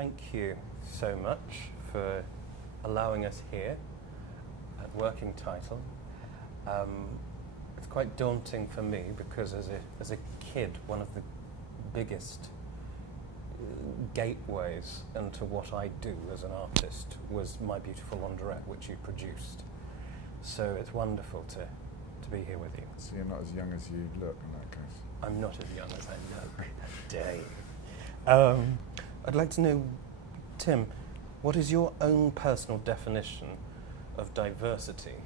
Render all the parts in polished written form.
thank you so much for allowing us here at Working Title. It's quite daunting for me because as a kid, one of the biggest gateways into what I do as an artist was My Beautiful Laundrette, which you produced. So it's wonderful to be here with you. So you're not as young as you look in that case? I'm not as young as I look. Dare you. I'd like to know, Tim, what is your own personal definition of diversity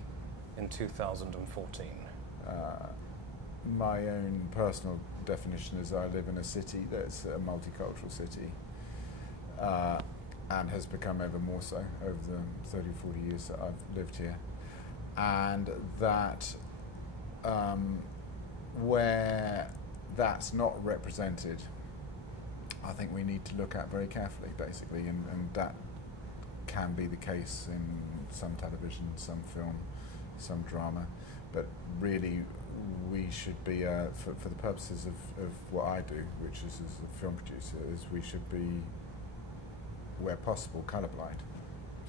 in 2014? My own personal definition is I live in a city that's a multicultural city and has become ever more so over the 30, 40 years that I've lived here. And that where that's not represented, I think we need to look at very carefully, basically, and that can be the case in some television, some film, some drama, but really we should be, for the purposes of what I do, which is as a film producer, is we should be, where possible, colourblind.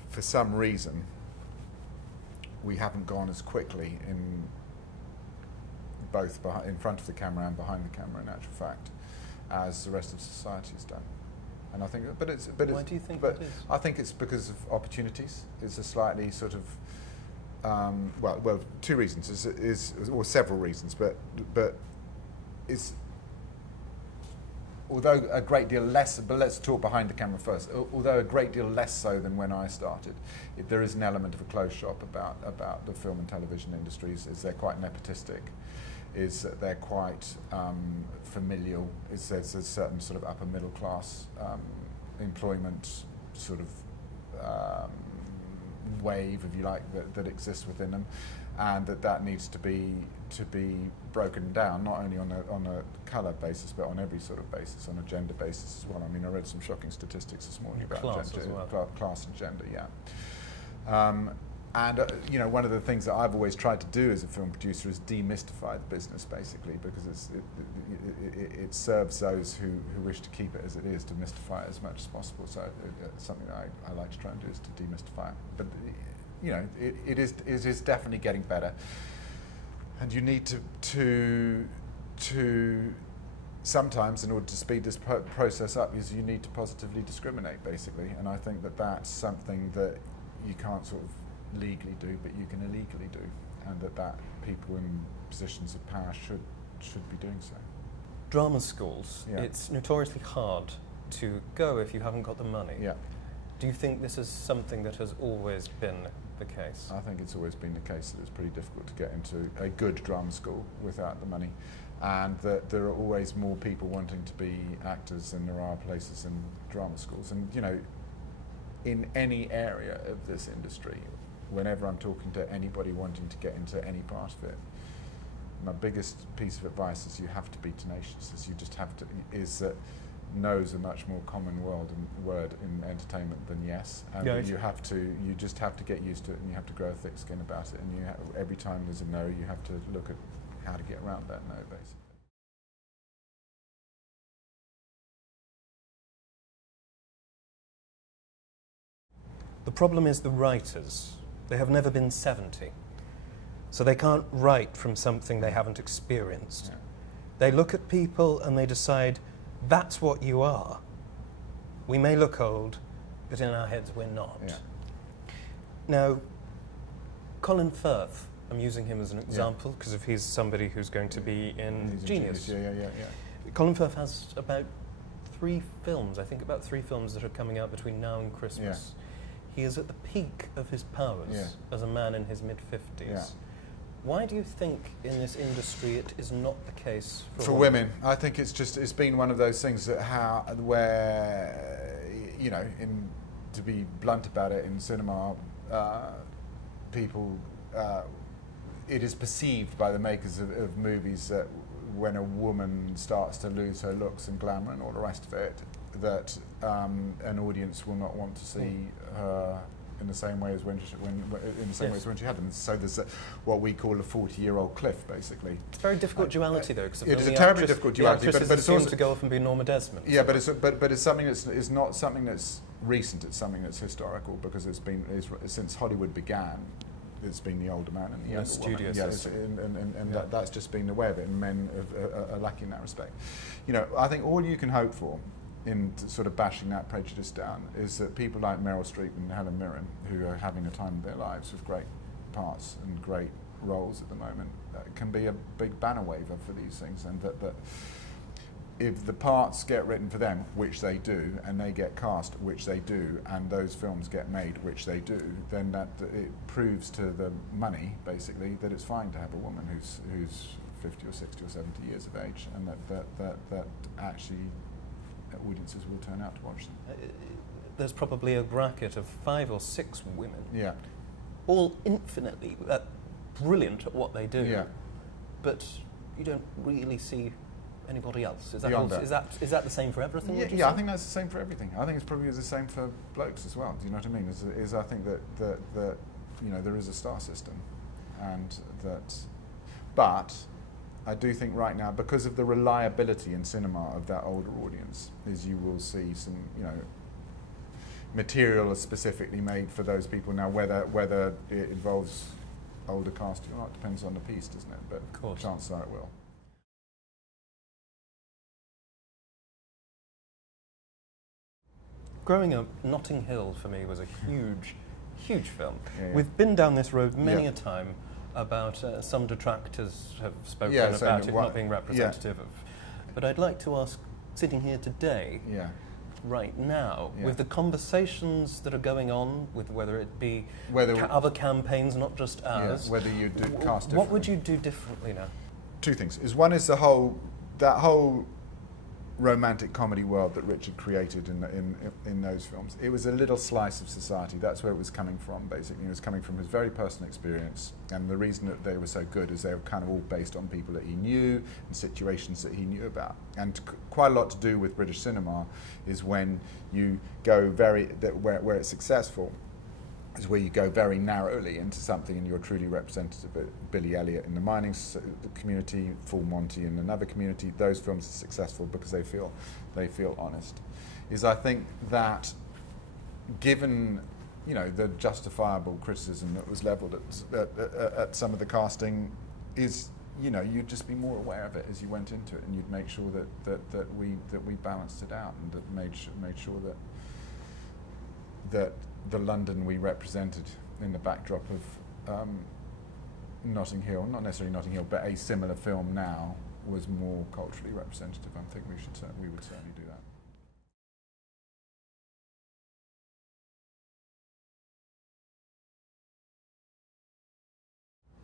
For some reason, we haven't gone as quickly in both in front of the camera and behind the camera, in actual fact, as the rest of society has done. And I think, why do you think that is? I think it's because of opportunities. It's a slightly sort of well, two reasons, or several reasons, but it's, although a great deal less, but let's talk behind the camera first, although a great deal less so than when I started, there is an element of a closed shop about the film and television industries, is they're quite nepotistic, is that they're quite familial, is there's a certain sort of upper middle class employment sort of wave, if you like, that exists within them, and that needs to be broken down, not only on a colour basis, but on every sort of basis, on a gender basis as well. I mean, I read some shocking statistics this morning about class gender, as well. Class and gender, yeah. And you know, one of the things that I've always tried to do as a film producer is demystify the business, basically, because it serves those who wish to keep it as it is, to mystify it as much as possible. So it's something that I like to try and do, is to demystify it. But you know, it is definitely getting better, and you need to sometimes, in order to speed this process up, is you need to positively discriminate, basically. And I think that that's something that you can't sort of legally do, but you can illegally do, and that people in positions of power should be doing so. Drama schools, yeah. It's notoriously hard to go if you haven't got the money. Yeah. Do you think this is something that has always been the case? I think it's always been the case that it's pretty difficult to get into a good drama school without the money, and that there are always more people wanting to be actors than there are places in drama schools. And you know, in any area of this industry, whenever I'm talking to anybody wanting to get into any part of it, my biggest piece of advice is you have to be tenacious. Is you just have to. Is that no is a much more common word in entertainment than yes, and yes. You just have to get used to it, and you have to grow a thick skin about it. And every time there's a no, you have to look at how to get around that no, basically. The problem is the writers. They have never been 70. So they can't write from something they haven't experienced. Yeah. They look at people and they decide, that's what you are. We may look old, but in our heads we're not. Yeah. Now, Colin Firth, I'm using him as an example because if he's somebody who's going to be in Genius. Yeah. Colin Firth has about 3 films, I think about 3 films that are coming out between now and Christmas. Yeah. He is at the peak of his powers as a man in his mid-50s. Yeah. Why do you think in this industry it is not the case for women? I think it's been one of those things that where, you know, to be blunt about it, in cinema, people, it is perceived by the makers of movies that when a woman starts to lose her looks and glamour and all the rest of it, that an audience will not want to see her in the same way as when she had them. So there's what we call a 40-year-old cliff, basically. It's a very difficult duality, though, because it is a terribly difficult duality. But it's also to go off and be Norma Desmond. Yeah, but it's something that's is not something that's recent. It's something that's historical because it's since Hollywood began. It's been the older man and the younger studio woman. Yes, and that's just been the way of it, and men are lacking in that respect. You know, I think all you can hope for in sort of bashing that prejudice down is that people like Meryl Streep and Helen Mirren, who are having a time of their lives with great parts and great roles at the moment, can be a big banner waver for these things, and that if the parts get written for them, which they do, and they get cast, which they do, and those films get made, which they do, then that it proves to the money, basically, that it's fine to have a woman who's 50 or 60 or 70 years of age, and that actually audiences will turn out to watch them. There's probably a bracket of 5 or 6 women, yeah, all infinitely brilliant at what they do, yeah, but you don't really see anybody else. Is that, Beyond is that the same for everything? Yeah, I think that's the same for everything. I think it's probably the same for blokes as well. Do you know what I mean? I think that you know, there is a star system, and but I do think right now, because of the reliability in cinema of that older audience, is you will see some, you know, material specifically made for those people. Now, whether it involves older casting or not depends on the piece, doesn't it? But of course, chances are it will. Growing up, Notting Hill for me was a huge film. Yeah, yeah. We've been down this road many a time about some detractors have spoken about it not being representative of. But I'd like to ask, sitting here today, right now, with the conversations that are going on, with whether it be other campaigns, not just ours, whether you do cast differently. What would you do differently now? 2 things. One is that whole romantic comedy world that Richard created in those films. It was a little slice of society. That's where it was coming from, basically. It was coming from his very personal experience, and the reason that they were so good is they were kind of all based on people that he knew and situations that he knew about. And quite a lot to do with British cinema is when you go where it's successful, is where you go very narrowly into something and you're truly representative. Billy Elliot in the mining community, Full Monty in another community, those films are successful because they feel honest. I think that given, you know, the justifiable criticism that was levelled at some of the casting, is, you know, you'd just be more aware of it as you went into it, and you'd make sure that we balanced it out, and that made sure that the London we represented in the backdrop of Notting Hill, not necessarily Notting Hill, but a similar film now, was more culturally representative. I think we would certainly do that.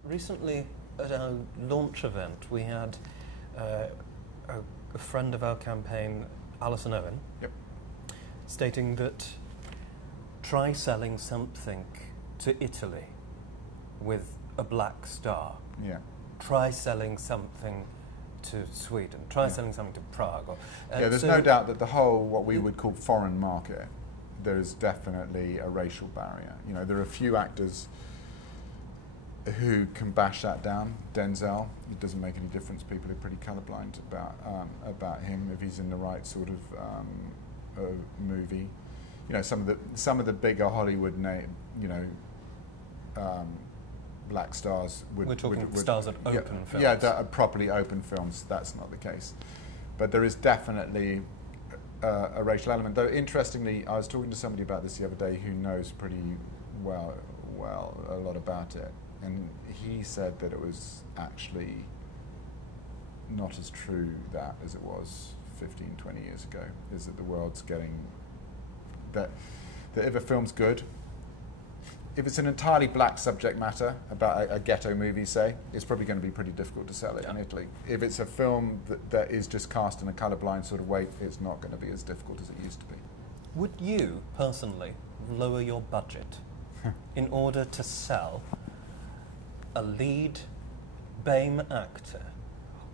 Recently, at our launch event, we had a friend of our campaign, Alison Owen, stating that try selling something to Italy with a black star. Yeah. Try selling something to Sweden. Try selling something to Prague. There's no doubt that the whole, what we would call foreign market, there is definitely a racial barrier. You know, there are a few actors who can bash that down. Denzel, it doesn't make any difference. People are pretty colourblind about him if he's in the right sort of movie. You know, some of the bigger Hollywood black stars we're talking stars that open films. Yeah, that are properly open films. That's not the case, but there is definitely a racial element. Though interestingly, I was talking to somebody about this the other day who knows pretty well a lot about it, and he said that it was actually not as true that as it was 15, 20 years ago. Is that the world's getting that if a film's good, if it's an entirely black subject matter about a ghetto movie, say, it's probably going to be pretty difficult to sell it in Italy. If it's a film that is just cast in a colourblind sort of way, it's not going to be as difficult as it used to be. Would you, personally, lower your budget in order to sell a lead BAME actor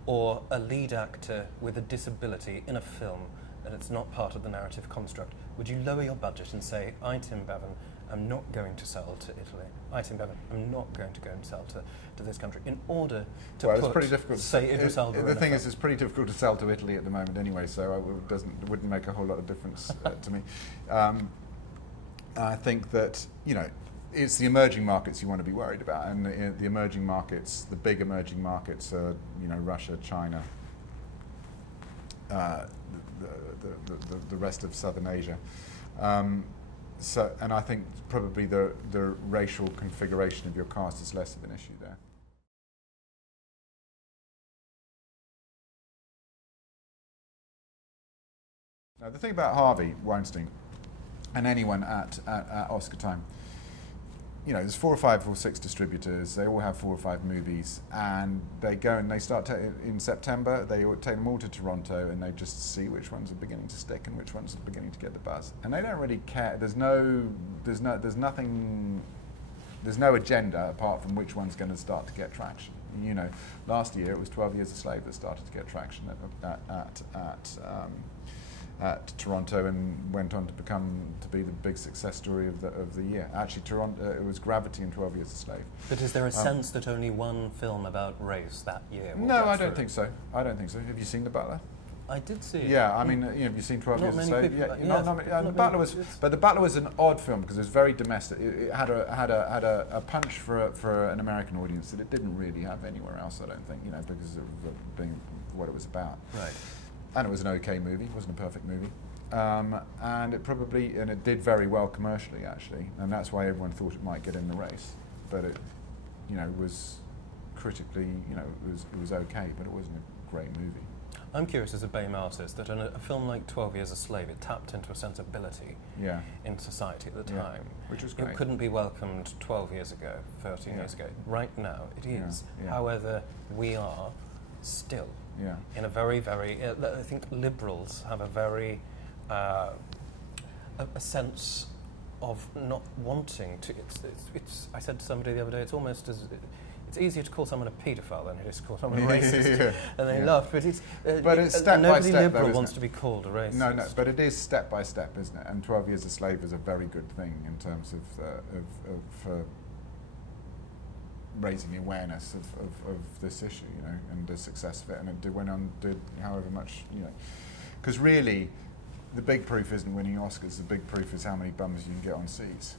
or a lead actor with a disability in a film and it's not part of the narrative construct? Would you lower your budget and say, I, Tim Bevan, I'm not going to sell to Italy. I, Tim Bevan, I'm not going to go and sell to this country in order to well, put, it's pretty difficult. say, Idris Elba. The thing is, it's pretty difficult to sell to Italy at the moment anyway, so it wouldn't make a whole lot of difference to me. I think that, you know, it's the emerging markets you want to be worried about, and the emerging markets, the big emerging markets are, you know, Russia, China, the rest of Southern Asia. And I think probably the racial configuration of your cast is less of an issue there. Now, the thing about Harvey Weinstein and anyone at Oscar time, you know, there's 4 or 5 or 6 distributors, they all have 4 or 5 movies, and they go and they start in September, they take them all to Toronto, and they just see which ones are beginning to stick and which ones are beginning to get the buzz. And they don't really care, there's no agenda apart from which one's going to start to get traction. You know, last year it was 12 Years a Slave that started to get traction at Toronto, and went on to be the big success story of the year. Actually, Toronto, it was Gravity and 12 Years a Slave. But is there a sense that only one film about race that year will No, I don't think so. I don't think so. Have you seen The Butler? I did see it. Yeah, I mean, you know, have you seen 12 Years a Slave? People, The Butler was, but The Butler was an odd film because it was very domestic. It had a punch for an American audience that it didn't really have anywhere else. I don't think, you know, because of being what it was about. Right. And it was an okay movie. It wasn't a perfect movie. And it did very well commercially, actually, and that's why everyone thought it might get in the race. But it, you know, was critically, you know, it was okay, but it wasn't a great movie. I'm curious, as a BAME artist, that in a film like 12 Years a Slave, it tapped into a sensibility in society at the time. Which was great. It couldn't be welcomed 12 years ago, 13 years ago. Right now, it is. However, we are still in a very, very... I think liberals have a very... a sense of not wanting to... I said to somebody the other day, it's almost as... It's easier to call someone a paedophile than it is to call someone a racist, and they laugh. But it's step by step, liberal wants to be called a racist. No, but it is step by step, isn't it? And 12 Years a Slave is a very good thing in terms of raising awareness of this issue, you know, and the success of it. And it went on, did however much, you know, because really, the big proof isn't winning Oscars. The big proof is how many bums you can get on seats.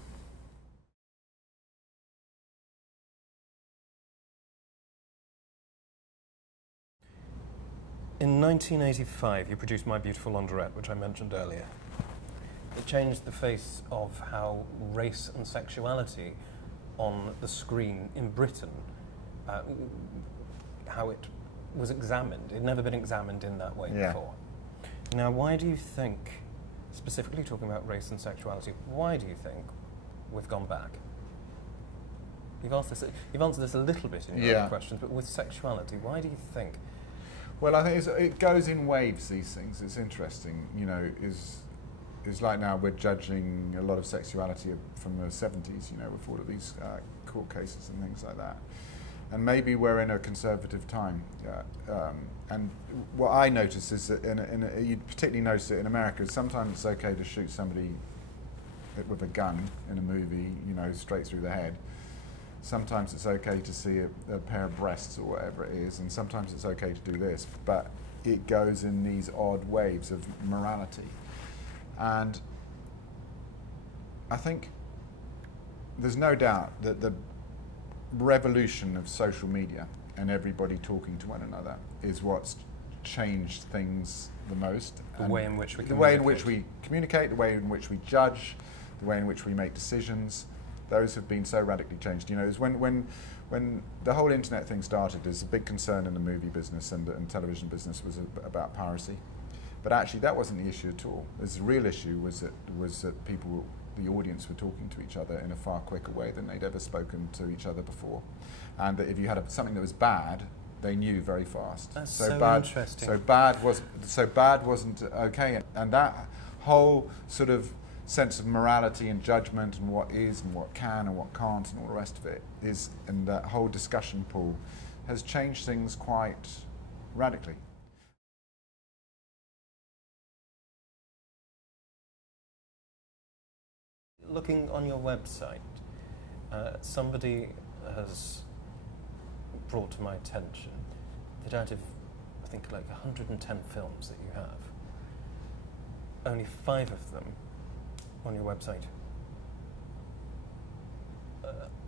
In 1985, you produced My Beautiful Laundrette, which I mentioned earlier. It changed the face of how race and sexuality on the screen in Britain, how it was examined. It had never been examined in that way before. Now, why do you think, specifically talking about race and sexuality, why do you think we've gone back? You've answered this a little bit in your other questions, but with sexuality, why do you think? Well, I think it goes in waves, these things. It's interesting, you know, is like now we're judging a lot of sexuality from the 70s, you know, with all of these court cases and things like that. And maybe we're in a conservative time. And what I notice is that, you particularly notice it in America, sometimes it's okay to shoot somebody with a gun in a movie, you know, straight through the head. Sometimes it's okay to see a pair of breasts or whatever it is, and sometimes it's okay to do this, but it goes in these odd waves of morality. And I think there's no doubt that the revolution of social media and everybody talking to one another is what's changed things the most. The way in which we communicate. The way in which we communicate, the way in which we judge, the way in which we make decisions. Those have been so radically changed. You know, it was when the whole internet thing started, there's a big concern in the movie business and television business was about piracy. But actually that wasn't the issue at all. The real issue was that people, the audience, were talking to each other in a far quicker way than they'd ever spoken to each other before. And that if you had something that was bad, they knew very fast. That's so interesting. So bad wasn't okay. And that whole sort of sense of morality and judgment and what is and what can and what can't and all the rest of it is, and that whole discussion pool has changed things quite radically. looking on your website, somebody has brought to my attention that out of, I think, like 110 films that you have, only 5 of them on your website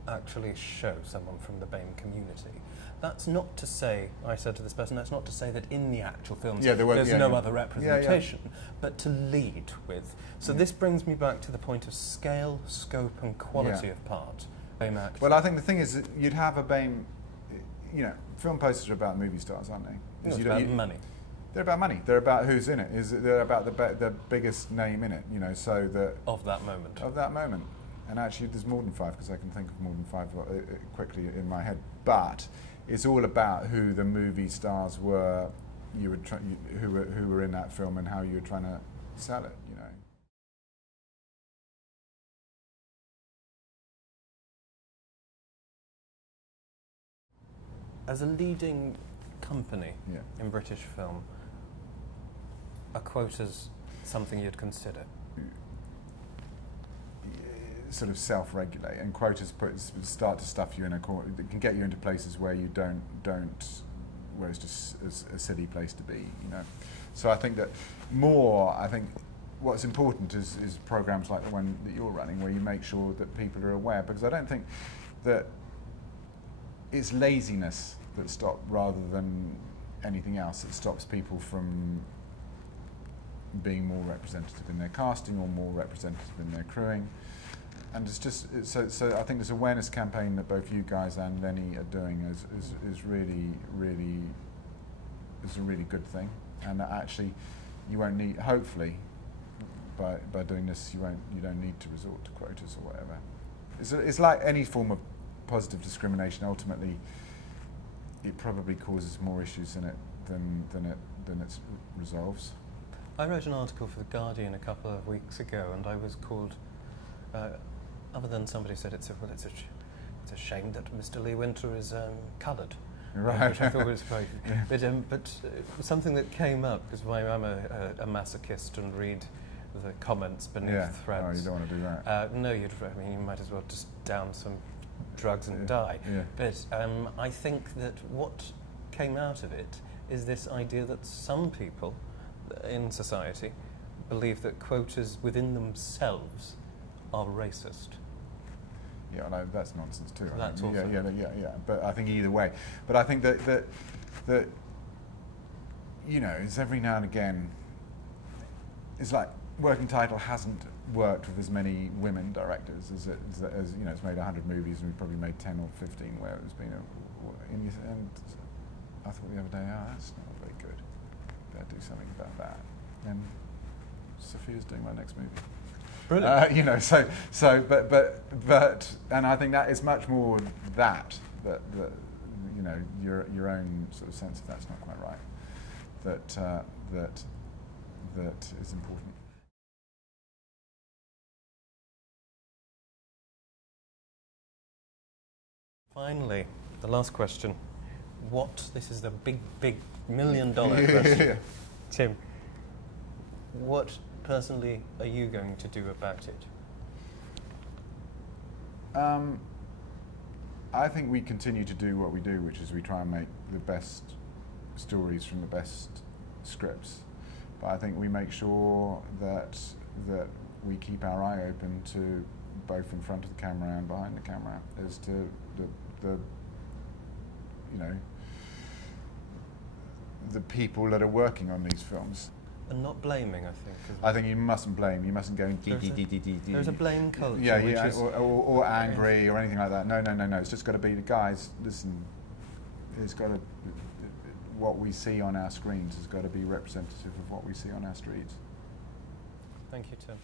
actually show someone from the BAME community. That's not to say, I said to this person, that's not to say that in the actual films there's no other representation, but to lead with. So this brings me back to the point of scale, scope and quality of part. BAME actors. Well, I think the thing is that you'd have a BAME, you know, film posters are about movie stars, aren't they? No, it's about money. They're about money. They're about who's in it. They're about the biggest name in it, you know, so that... Of that moment. Of that moment. And actually there's more than 5, because I can think of more than 5 quickly in my head. But it's all about who the movie stars were, who were in that film and how you were trying to sell it, you know. As a leading company in British film, are quotas something you'd consider? Sort of self-regulate, and quotas start to stuff you in a corner. It can get you into places where you don't where it's just a silly place to be, you know. So I think that I think what's important is programs like the one that you're running, where you make sure that people are aware, because I don't think that it's laziness that stops, rather than anything else, that stops people from being more representative in their casting or more representative in their crewing. And it's just so I think this awareness campaign that both you guys and Lenny are doing is really a really good thing, and that actually you won't need, hopefully by doing this, you don't need to resort to quotas or whatever. It's like any form of positive discrimination. Ultimately, it probably causes more issues in it than it resolves. I wrote an article for The Guardian a couple of weeks ago, and I was called, other than somebody said it's a shame that Mr. Lee Wynter is coloured, right? Which I thought was quite. But something that came up, because I'm a masochist and read the comments beneath threads. Oh, you don't want to do that. No, you might as well just down some drugs and die. Yeah. But I think that what came out of it is this idea that some people in society believe that quotas within themselves are racist. Yeah, no, that's nonsense too. That's also yeah. But I think either way. But I think that you know, it's every now and again. It's like Working Title hasn't worked with as many women directors as you know. It's made 100 movies, and we've probably made 10 or 15 where it's been and I thought the other day, oh, that's not very good. Better do something about that. And Sophia's doing my next movie. Brilliant. You know, but, and I think that is much more that you know, your own sort of sense of that's not quite right. That is important. Finally, the last question. This is the big $1 million question. Tim, what personally are you going to do about it? I think we continue to do what we do, which is we try and make the best stories from the best scripts. But I think we make sure that we keep our eye open to both in front of the camera and behind the camera as to the you know, the people that are working on these films. And not blaming, I think. I think you mustn't blame. You mustn't go and There's a blame culture. Yeah, or angry or anything like that. No. It's just got to be the guys. Listen, it's got to. What we see on our screens has got to be representative of what we see on our streets. Thank you, Tim.